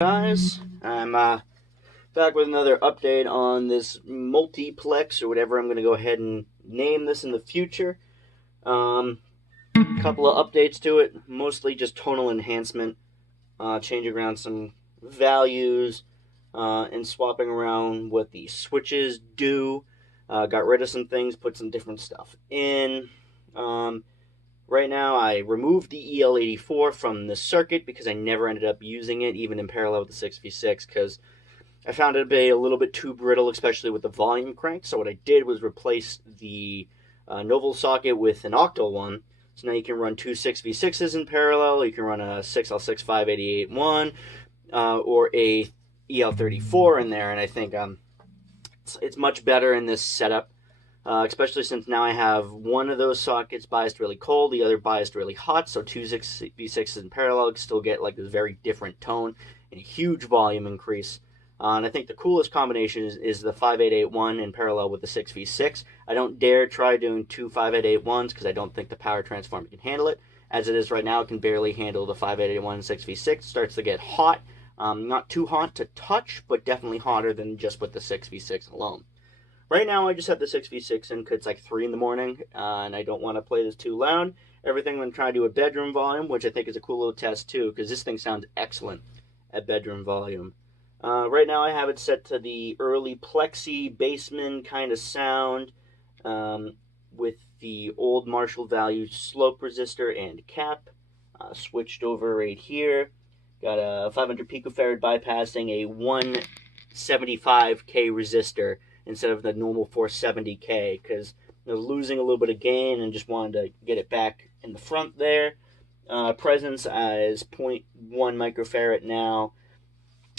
Guys, I'm back with another update on this Multiplex, or whatever I'm going to go ahead and name this in the future. Couple of updates to it, mostly just tonal enhancement, changing around some values, and swapping around what the switches do. Got rid of some things, put some different stuff in. Right now, I removed the EL84 from the circuit because I never ended up using it, even in parallel with the 6v6, because I found it to be a little bit too brittle, especially with the volume crank. So what I did was replace the Novel socket with an octal one. So now you can run two 6v6s in parallel. You can run a 6L6 588-1 or a EL34 in there, and I think it's much better in this setup. Especially since now I have one of those sockets biased really cold, the other biased really hot, so two 6v6s in parallel still get like this very different tone and a huge volume increase. And I think the coolest combination is the 588-1 in parallel with the 6v6. I don't dare try doing two 588-1s because I don't think the power transformer can handle it. As it is right now, it can barely handle the 588-1 6v6. It starts to get hot. Not too hot to touch, but definitely hotter than just with the 6v6 alone. Right now, I just have the 6v6 in because it's like 3 in the morning, and I don't want to play this too loud. Everything I'm going to try to do at bedroom volume, which I think is a cool little test too, because this thing sounds excellent at bedroom volume. Right now, I have it set to the early Plexi basement kind of sound, with the old Marshall value slope resistor and cap. Switched over right here. Got a 500 picofarad bypassing a 175K resistor instead of the normal 470K, because I was losing a little bit of gain and just wanted to get it back in the front there. Presence is 0.1 microfarad now.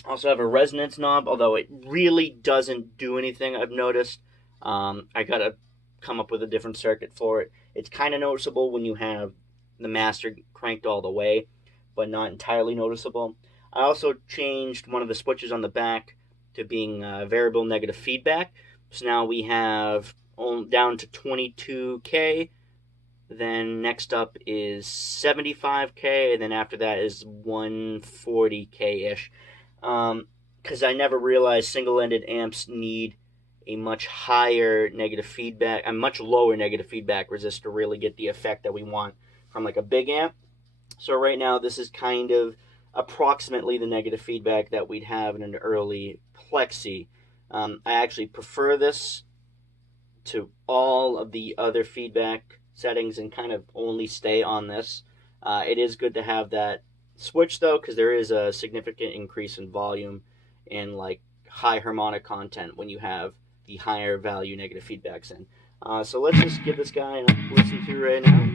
Also have a resonance knob, although it really doesn't do anything, I've noticed. I gotta come up with a different circuit for it. It's kind of noticeable when you have the master cranked all the way, but not entirely noticeable. I also changed one of the switches on the back to being variable negative feedback. So now we have down to 22K. Then next up is 75K, and then after that is 140K-ish. Because I never realized single-ended amps need a much higher negative feedback, a much lower negative feedback resistor to really get the effect that we want from like a big amp. So right now this is kind of approximately the negative feedback that we'd have in an early Plexi. I actually prefer this to all of the other feedback settings and kind of only stay on this. It is good to have that switch though, because there is a significant increase in volume and like high harmonic content when you have the higher value negative feedbacks in. So let's just give this guy a listen to right now.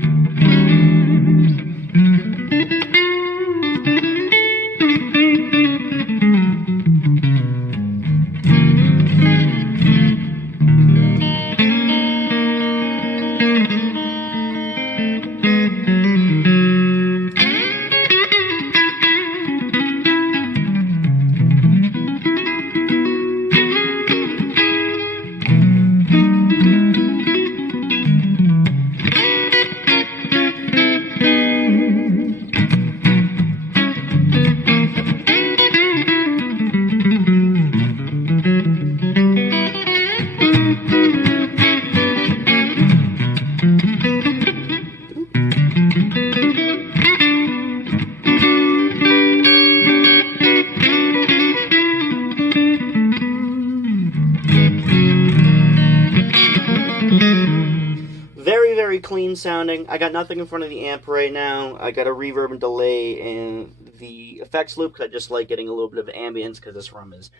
Very clean sounding. I got nothing in front of the amp right now. I got a reverb and delay in the effects loop because I just like getting a little bit of ambience because this room is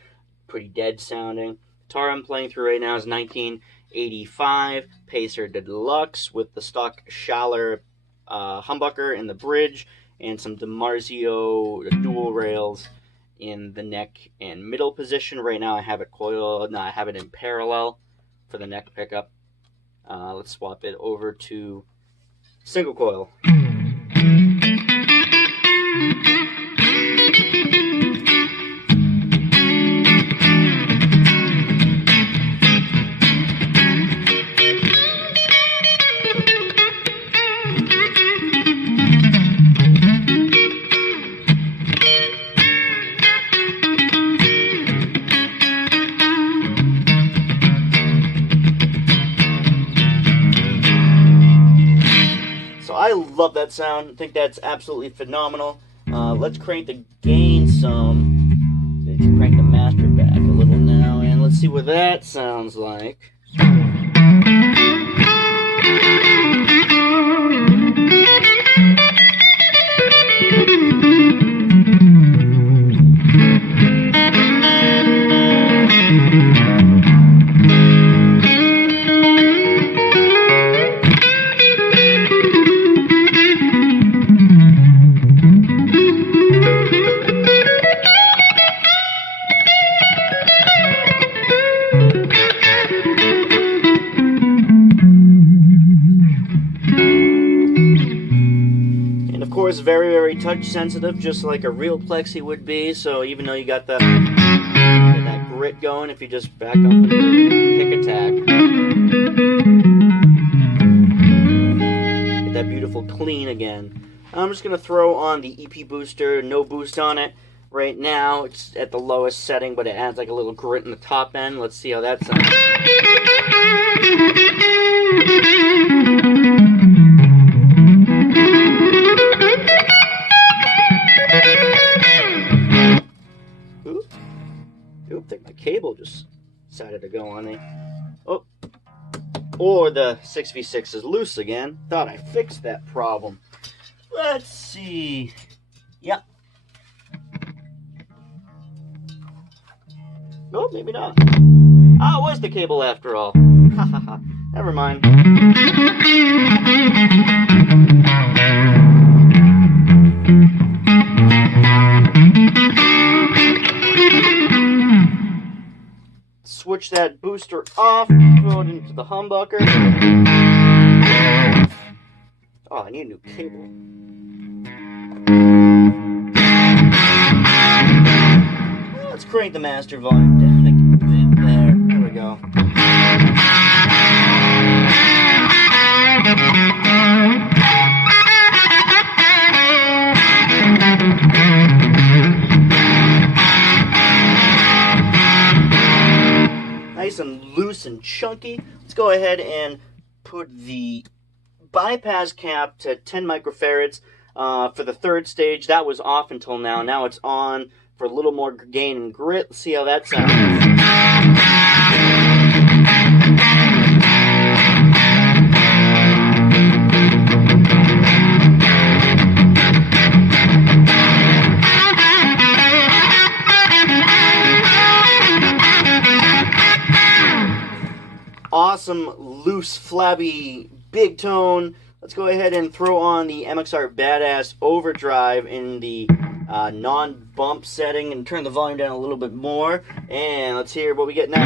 pretty dead sounding. Guitar I'm playing through right now is 1985 Pacer Deluxe with the stock Schaller humbucker in the bridge and some DiMarzio dual rails in the neck and middle position. Right now I have it coiled. No, I have it in parallel for the neck pickup. Let's swap it over to single coil. love that sound. I think that's absolutely phenomenal. Let's crank the gain some. Let's crank the master back a little now, and let's see what that sounds like. Of course, very, very touch sensitive, just like a real Plexi would be. So even though you got that grit going, if you just back off with the pick attack, get that beautiful clean again. I'm just going to throw on the EP booster, no boost on it right now. It's at the lowest setting, but it adds like a little grit in the top end. Let's see how that sounds. Oop, I think my cable just decided to go on me. Oh, or the 6v6 is loose again. Thought I fixed that problem. Let's see. Yep. No, maybe not. Ah, it was the cable after all. Ha ha ha. Never mind. Switch that booster off, throw it into the humbucker. Oh, I need a new cable. Let's crank the master volume down a bit there. There we go. Nice and loose and chunky. Let's go ahead and put the bypass cap to 10 microfarads for the third stage. That was off until now. Now it's on for a little more gain and grit. Let's see how that sounds. Awesome, loose, flabby, big tone. Let's go ahead and throw on the MXR Badass Overdrive in the non-bump setting and turn the volume down a little bit more. And let's hear what we get now.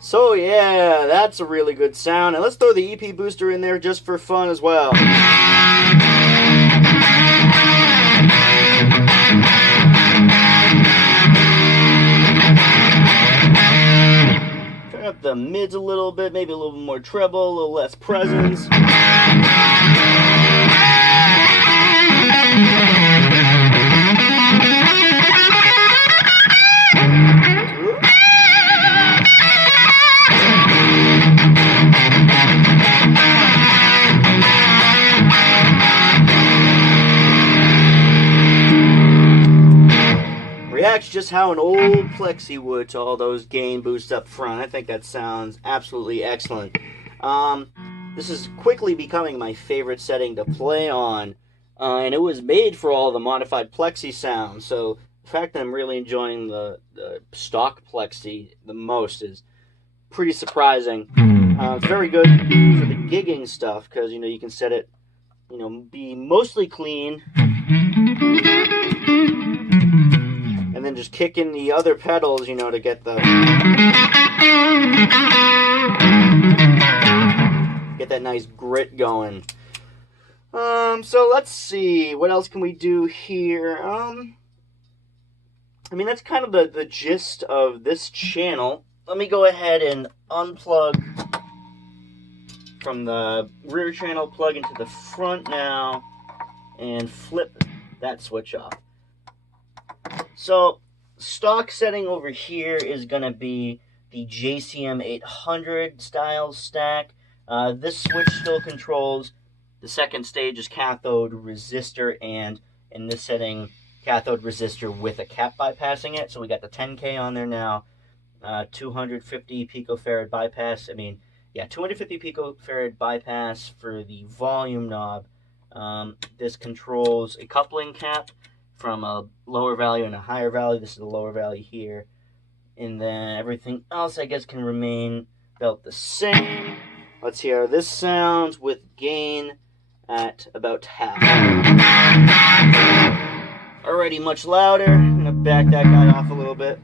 So yeah, that's a really good sound. And let's throw the EP booster in there just for fun as well. Turn up the mids a little bit, maybe a little bit more treble, a little less presence. Reacts just how an old Plexi would to all those gain boosts up front. I think that sounds absolutely excellent. This is quickly becoming my favorite setting to play on, and it was made for all the modified Plexi sounds. So the fact that I'm really enjoying the stock Plexi the most is pretty surprising. It's very good for the gigging stuff because you can set it, be mostly clean. And then just kick in the other pedals, you know, to get that nice grit going. So let's see, what else can we do here? I mean, that's kind of the gist of this channel. Let me go ahead and unplug from the rear channel, plug into the front now, and flip that switch off. So, stock setting over here is going to be the JCM 800 style stack. This switch still controls the second stage is cathode resistor, and in this setting, cathode resistor with a cap bypassing it. So we got the 10K on there now, 250 picofarad bypass. I mean, yeah, 250 picofarad bypass for the volume knob. This controls a coupling cap from a lower value and a higher value. This is the lower value here. And then everything else, I guess, can remain about the same. Let's hear how this sounds with gain at about half. Already much louder. I'm going to back that guy off a little bit.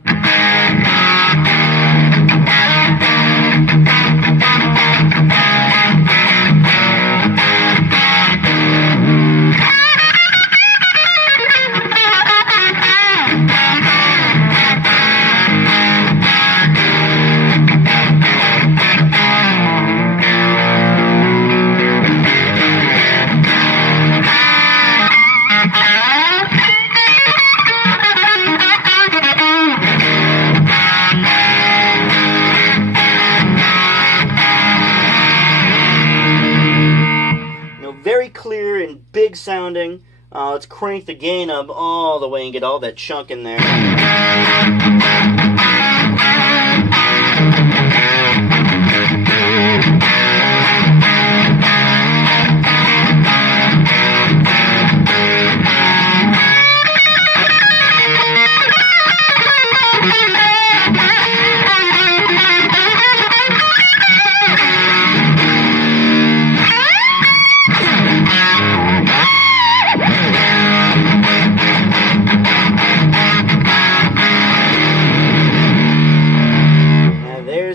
Very clear and big sounding. Let's crank the gain up all the way and get all that chunk in there.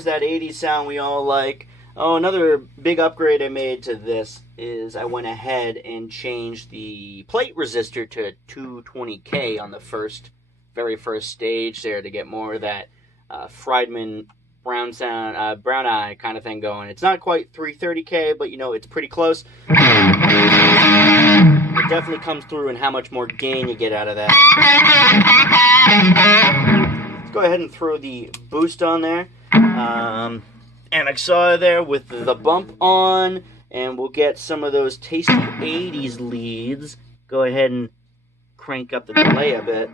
That 80s sound we all like. Oh, another big upgrade I made to this is I went ahead and changed the plate resistor to 220K on the very first stage there to get more of that Friedman brown sound, brown eye kind of thing going. It's not quite 330K, but you know, it's pretty close. It definitely comes through in how much more gain you get out of that. Let's go ahead and throw the boost on there. Annexar there with the bump on, and we'll get some of those tasty 80s leads. Go ahead and crank up the delay a bit.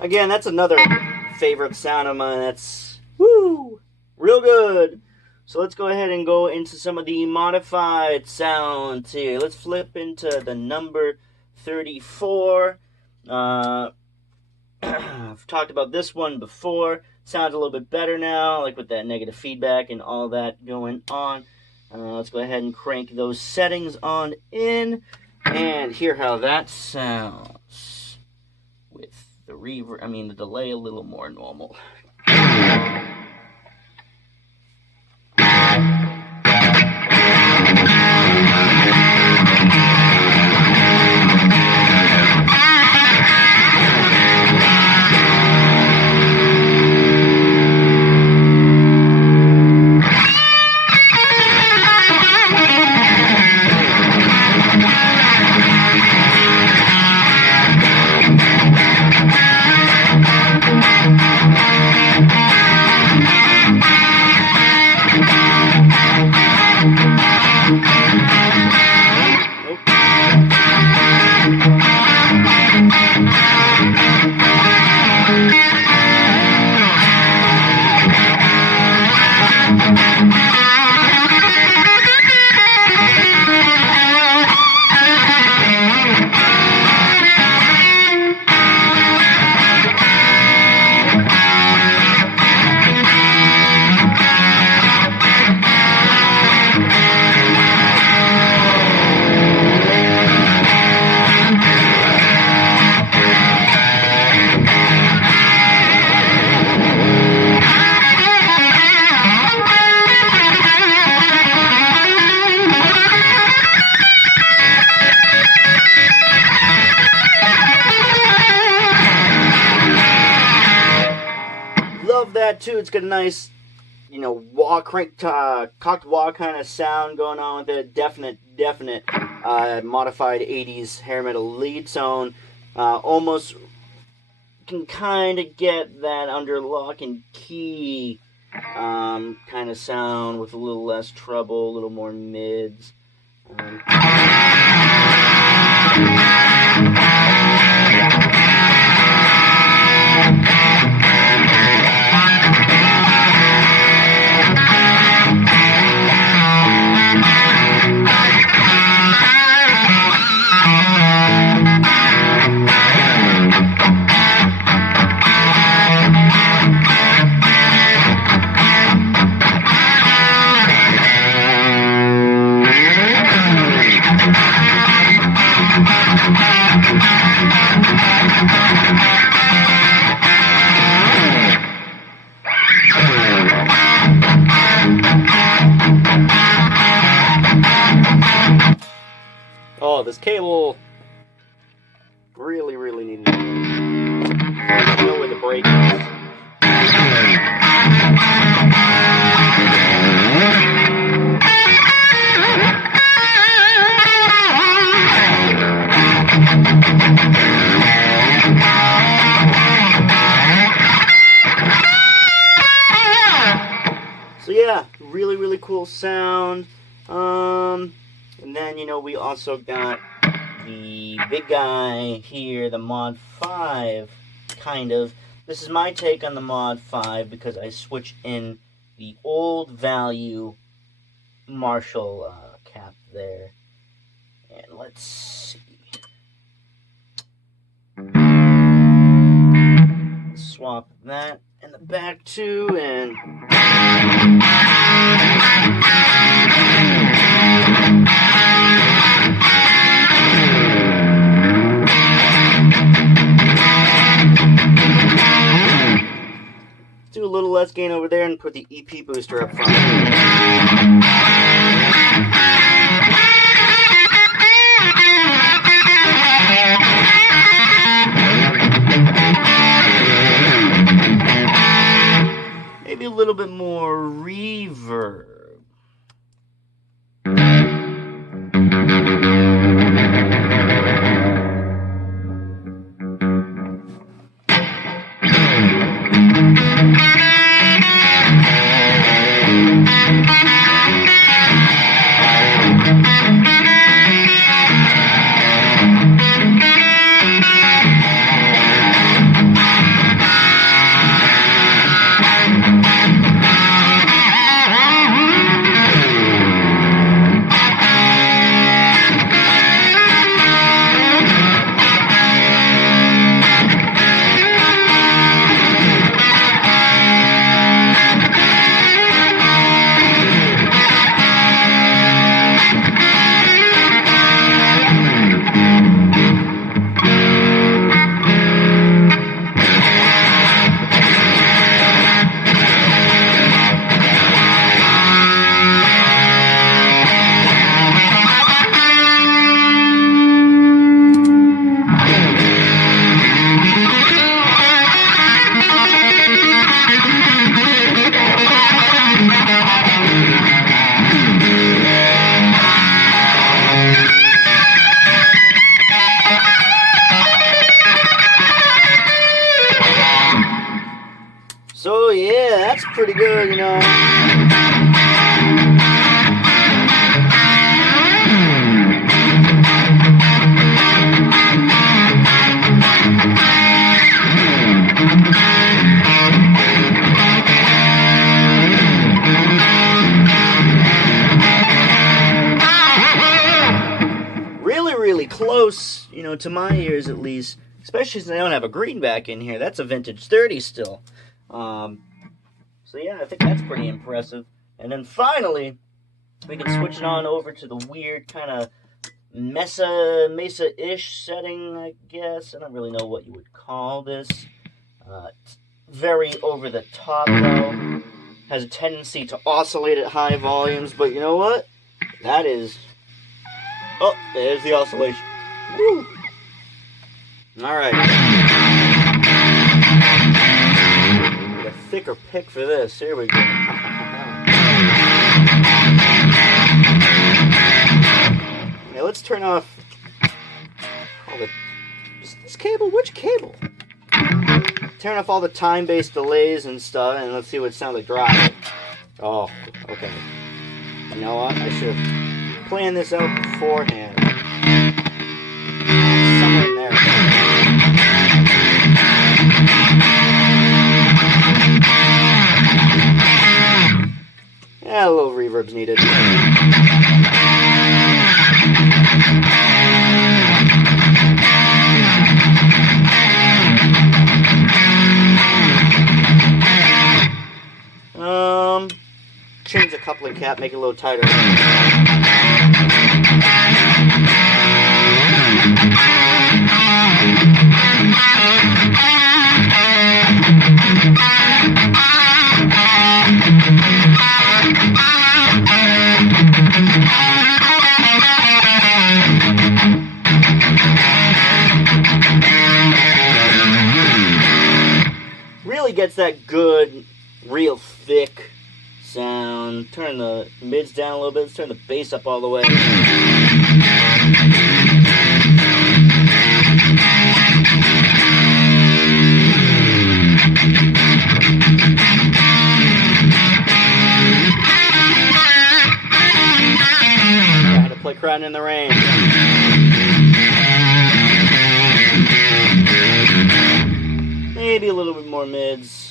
Again, that's another favorite sound of mine. That's, woo, real good. So let's go ahead and go into some of the modified sounds here. Let's flip into the number 34. I've talked about this one before. Sounds a little bit better now, like with that negative feedback and all that going on. Let's go ahead and crank those settings on in and hear how that sounds with the reverb, the delay a little more normal. that too. It's got a nice, you know, cocked wah kind of sound going on with it. Definite modified 80s hair metal lead tone. Almost can kind of get that under lock and key kind of sound with a little less treble, a little more mids. Oh, this cable really needed to know where the break is. So yeah, really cool sound. And then, you know, we also got the big guy here, the Mod 5, kind of. This is my take on the Mod 5 because I switched in the old value Marshall cap there. And let's see. Swap that in the back too, and do a little less gain over there and put the EP booster up front. Maybe a little bit more reverb. So yeah, that's pretty good, you know. Really close, you know, to my ears at least. Especially since I don't have a greenback in here. That's a vintage 30 still. So yeah, I think that's pretty impressive. And then finally, we can switch it on over to the weird kind of Mesa-ish setting, I guess. I don't really know what you would call this. It's very over the top, though. Has a tendency to oscillate at high volumes, but you know what? That is... Oh, there's the oscillation. Woo! Alright. The thicker pick for this. Here we go. Now let's turn off all the... Is this cable? Which cable? Turn off all the time-based delays and stuff, and let's see what it sounds like dry. Oh, okay. You know what? I should have planned this out beforehand. Somewhere in there. Yeah, a little reverb's needed. Change the coupling cap, make it a little tighter. Really gets that good, real thick sound. Turn the mids down a little bit. Let's turn the bass up all the way. Try to play Crying in the Rain. Maybe a little bit more mids.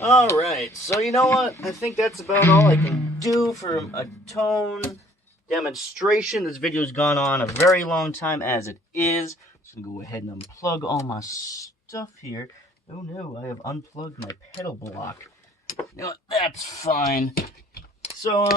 Alright, so you know what? I think that's about all I can do for a tone demonstration. This video's gone on a very long time as it is. I'm going to go ahead and unplug all my stuff here. Oh no, I have unplugged my pedal block. You know what? That's fine. So,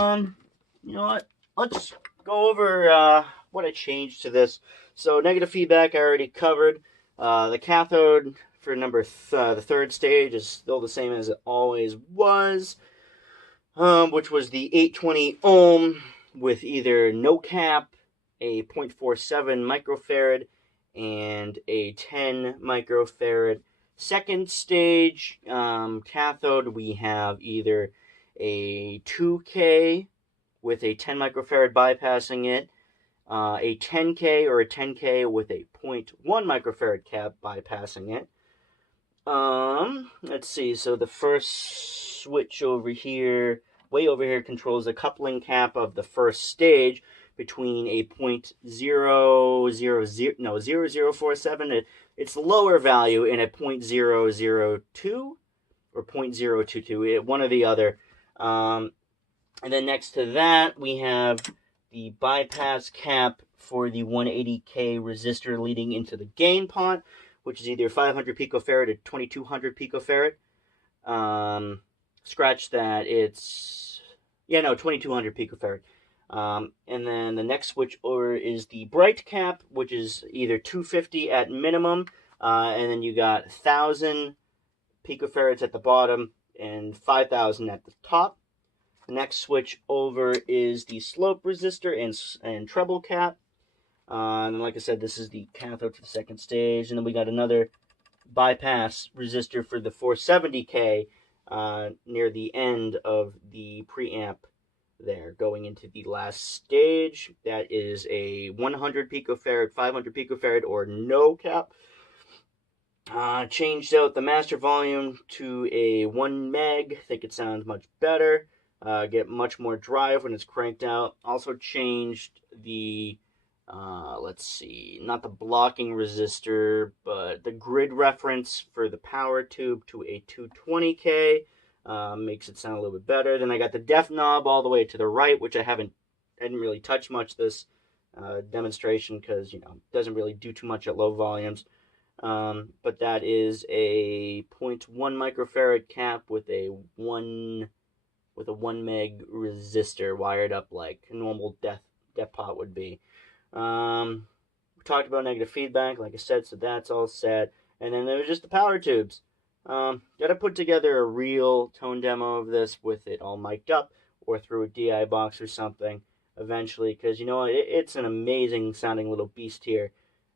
you know what? Let's go over what I changed to this. So, negative feedback I already covered. The cathode for the third stage is still the same as it always was, which was the 820 ohm with either no cap, a 0.47 microfarad, and a 10 microfarad. Second stage cathode, we have either a 2K with a 10 microfarad bypassing it, a 10K or a 10K with a 0.1 microfarad cap bypassing it. Let's see, so the first switch over here, way over here, controls the coupling cap of the first stage between a 0.047, it's lower value, and a 0.002 or 0.022, one or the other. And then next to that, we have the bypass cap for the 180K resistor leading into the gain pot, which is either 500 picofarad or 2200 picofarad. Scratch that, it's, 2200 picofarad. And then the next switch over is the bright cap, which is either 250 at minimum, and then you got 1000 picofarads at the bottom and 5000 at the top. The next switch over is the slope resistor and treble cap. And like I said, this is the cathode for the second stage. And then we got another bypass resistor for the 470K near the end of the preamp there, going into the last stage. That is a 100 picofarad, 500 picofarad, or no cap. Changed out the master volume to a 1 meg. I think it sounds much better. Get much more drive when it's cranked out. Also changed the, let's see, not the blocking resistor, but the grid reference for the power tube to a 220K. Makes it sound a little bit better. Then I got the def knob all the way to the right, which I didn't really touch much this demonstration because, it doesn't really do too much at low volumes. But that is a 0.1 microfarad cap with a 1 meg resistor wired up like a normal def pot would be. We talked about negative feedback, like I said, so that's all set. And then there was just the power tubes. Got to put together a real tone demo of this with it all mic'd up or through a DI box or something eventually, because it's an amazing sounding little beast here.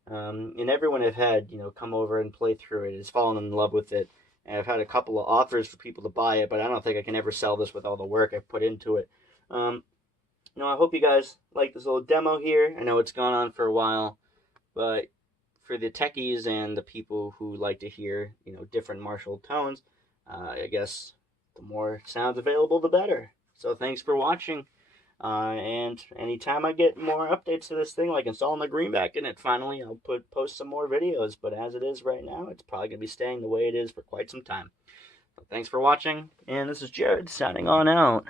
And everyone I've had, come over and play through it has fallen in love with it. And I've had a couple of offers for people to buy it, but I don't think I can ever sell this with all the work I've put into it. I hope you guys like this little demo here. I know it's gone on for a while, but for the techies and the people who like to hear, different Marshall tones, I guess the more sounds available, the better. So thanks for watching. And anytime I get more updates to this thing, like installing the greenback in it, finally, I'll post some more videos. But as it is right now, it's probably going to be staying the way it is for quite some time. So thanks for watching, and this is Jared signing on out.